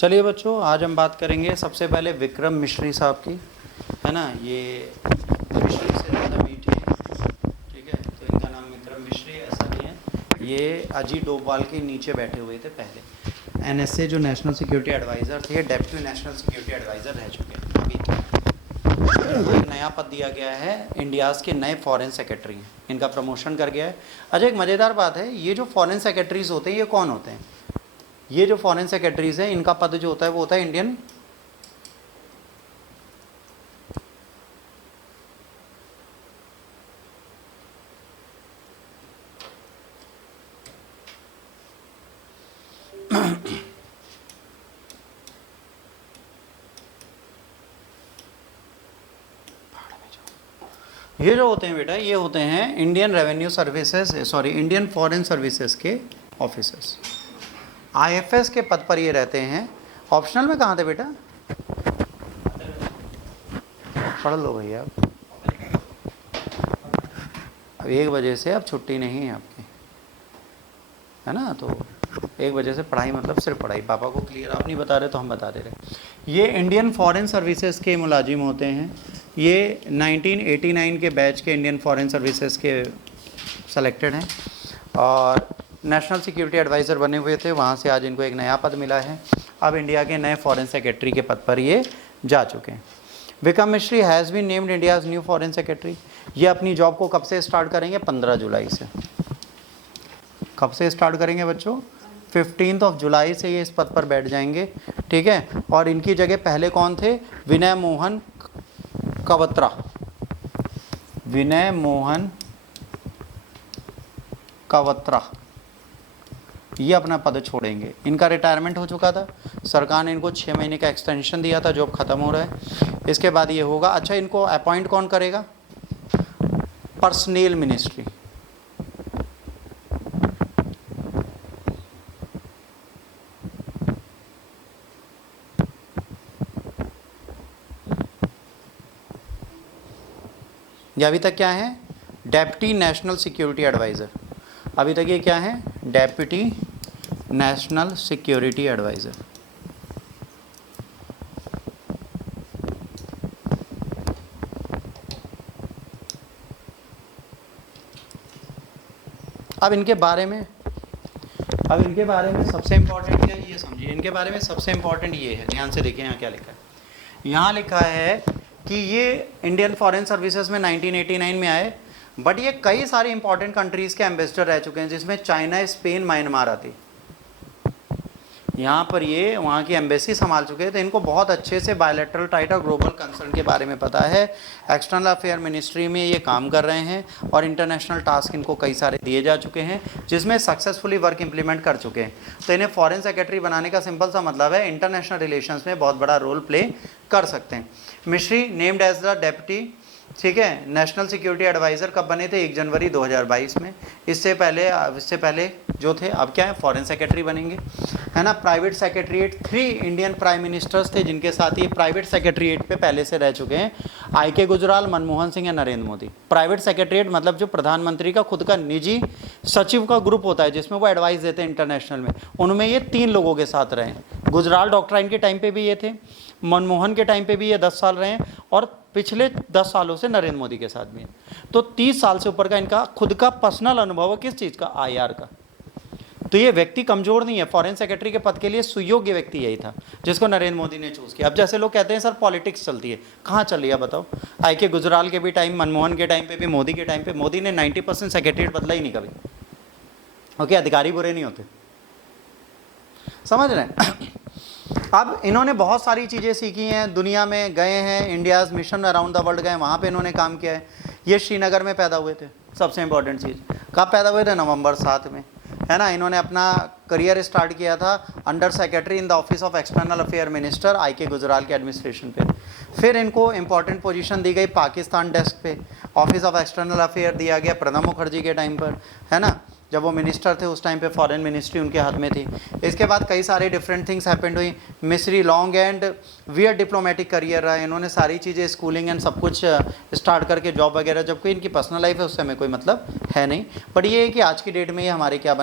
चलिए बच्चों, आज हम बात करेंगे सबसे पहले विक्रम मिश्री साहब की, है ना। ये मिश्री से ज़्यादा मीठे, ठीक है, तो इनका नाम विक्रम मिश्री ऐसा नहीं है। ये अजीत डोभाल के नीचे बैठे हुए थे पहले। एनएसए जो नेशनल सिक्योरिटी एडवाइज़र थे, डेप्यूटी नेशनल सिक्योरिटी एडवाइज़र रह चुके हैं अभी तक। एक नया पद दिया गया है, इंडियाज़ के नए फॉरेन सेक्रेटरी हैं, इनका प्रमोशन कर गया है। अच्छा, एक मज़ेदार बात है, ये जो फॉरेन सेक्रेटरीज होते हैं ये कौन होते हैं? ये जो फॉरेन सेक्रेटरीज हैं इनका पद जो होता है वो होता है इंडियन ये जो होते हैं बेटा, ये होते हैं Indian revenue services, sorry Indian foreign services के ऑफिसर्स। आईएफएस के पद पर ये रहते हैं। ऑप्शनल में कहाँ थे बेटा? पढ़ लो भैया, अब 1 बजे से अब छुट्टी नहीं है आपकी, है ना। तो 1 बजे से पढ़ाई मतलब सिर्फ पढ़ाई। पापा को क्लियर आप नहीं बता रहे तो हम बता दे रहे। ये इंडियन फॉरेन सर्विसेज के मुलाजिम होते हैं। ये 1989 के बैच के इंडियन फॉरेन सर्विसेज के सेलेक्टेड हैं और नेशनल सिक्योरिटी एडवाइज़र बने हुए थे। वहाँ से आज इनको एक नया पद मिला है। अब इंडिया के नए फॉरेन सेक्रेटरी के पद पर ये जा चुके हैं। Vikram Misri has been named India's new foreign secretary. ये अपनी जॉब को कब से स्टार्ट करेंगे? 15 जुलाई से। कब से स्टार्ट करेंगे बच्चों? 15 जुलाई से ये इस पद पर बैठ जाएंगे, ठीक है। और इनकी जगह पहले कौन थे? विनय मोहन कवत्रा। विनय मोहन कवत्रा ये अपना पद छोड़ेंगे। इनका रिटायरमेंट हो चुका था, सरकार ने इनको 6 महीने का एक्सटेंशन दिया था, जॉब ख़त्म हो रहा है। इसके बाद ये होगा। अच्छा, इनको अपॉइंट कौन करेगा? Personal ministry. ये अभी तक क्या है? Deputy national security adviser. अभी तक ये क्या है? Deputy national security adviser. अब इनके बारे में सबसे इम्पोर्टेंट क्या है ये समझिए। इनके बारे में सबसे इम्पोर्टेंट ये है, ध्यान से देखिए यहाँ क्या लिखा है। यहाँ लिखा है कि ये इंडियन फॉरेन सर्विसेज में 1989 में आए, बट ये कई सारे इंपॉर्टेंट कंट्रीज़ के एम्बेसडर रह चुके हैं, जिसमें चाइना, स्पेन, म्यांमार आती। यहाँ पर ये वहाँ की एम्बेसी संभाल चुके हैं, तो इनको बहुत अच्छे से बायलैटरल टाइट और ग्लोबल कंसर्न के बारे में पता है। एक्सटर्नल अफेयर मिनिस्ट्री में ये काम कर रहे हैं और इंटरनेशनल टास्क इनको कई सारे दिए जा चुके हैं, जिसमें सक्सेसफुली वर्क इंप्लीमेंट कर चुके हैं। तो इन्हें फॉरेन सेक्रेटरी बनाने का सिंपल सा मतलब है इंटरनेशनल रिलेशंस में बहुत बड़ा रोल प्ले कर सकते हैं। मिश्री नेम्ड एज द डेप्यूटी, ठीक है, नेशनल सिक्योरिटी एडवाइज़र कब बने थे? 1 जनवरी 2022 में। इससे पहले जो थे अब क्या है? फॉरेन सेक्रेटरी बनेंगे, है ना। Private secretariat 3 Indian prime ministers थे जिनके साथ ये प्राइवेट सेक्रेटरीट पे पहले से रह चुके हैं। आई.के. गुजराल, मनमोहन सिंह या नरेंद्र मोदी। प्राइवेट सेक्रेटरीट मतलब जो प्रधानमंत्री का खुद का निजी सचिव का ग्रुप होता है, जिसमें वो एडवाइस देते हैं इंटरनेशनल में, उनमें ये 3 लोगों के साथ रहे हैं। गुजराल डॉक्ट्राइन के टाइम पे भी ये थे, मनमोहन के टाइम पे भी ये 10 साल रहे हैं और पिछले 10 सालों से नरेंद्र मोदी के साथ भी है। तो 30 साल से ऊपर का इनका खुद का पर्सनल अनुभव है। किस चीज़ का? आईआर का। तो ये व्यक्ति कमज़ोर नहीं है। फॉरेन सेक्रेटरी के पद के लिए सुयोग्य व्यक्ति यही था जिसको नरेंद्र मोदी ने चूज़ किया। अब जैसे लोग कहते हैं सर पॉलिटिक्स चलती है, कहाँ चल रही है बताओ? आई.के. गुजराल के भी टाइम, मनमोहन के टाइम पे भी, मोदी के टाइम पे, मोदी ने 90% सेक्रेटरीट बदला ही नहीं कभी। ओके, अधिकारी बुरे नहीं होते, समझ रहे हैं। अब इन्होंने बहुत सारी चीज़ें सीखी हैं, दुनिया में गए हैं, India's mission around the world गए, वहाँ पे इन्होंने काम किया है। ये श्रीनगर में पैदा हुए थे, सबसे इम्पोर्टेंट चीज़। कब पैदा हुए थे? नवंबर 7 में, है ना। इन्होंने अपना करियर स्टार्ट किया था under secretary in the office of external affair minister, IK. Gujral के एडमिनिस्ट्रेशन पे। फिर इनको इंपॉर्टेंट पोजीशन दी गई पाकिस्तान डेस्क पे, ऑफिस ऑफ एक्सटर्नल अफेयर दिया गया प्रणब मुखर्जी के टाइम पर, है ना। जब वो मिनिस्टर थे उस टाइम पे फॉरेन मिनिस्ट्री उनके हाथ में थी। इसके बाद कई सारे डिफरेंट थिंग्स हैपेंड हुई। मिस्री long and wear diplomatic career रहा है। इन्होंने सारी चीज़ें, स्कूलिंग एंड सब कुछ स्टार्ट करके जॉब वगैरह, जब कोई इनकी पर्सनल लाइफ है उससे हमें कोई मतलब है नहीं। बट ये है कि आज की डेट में ये हमारे क्या बने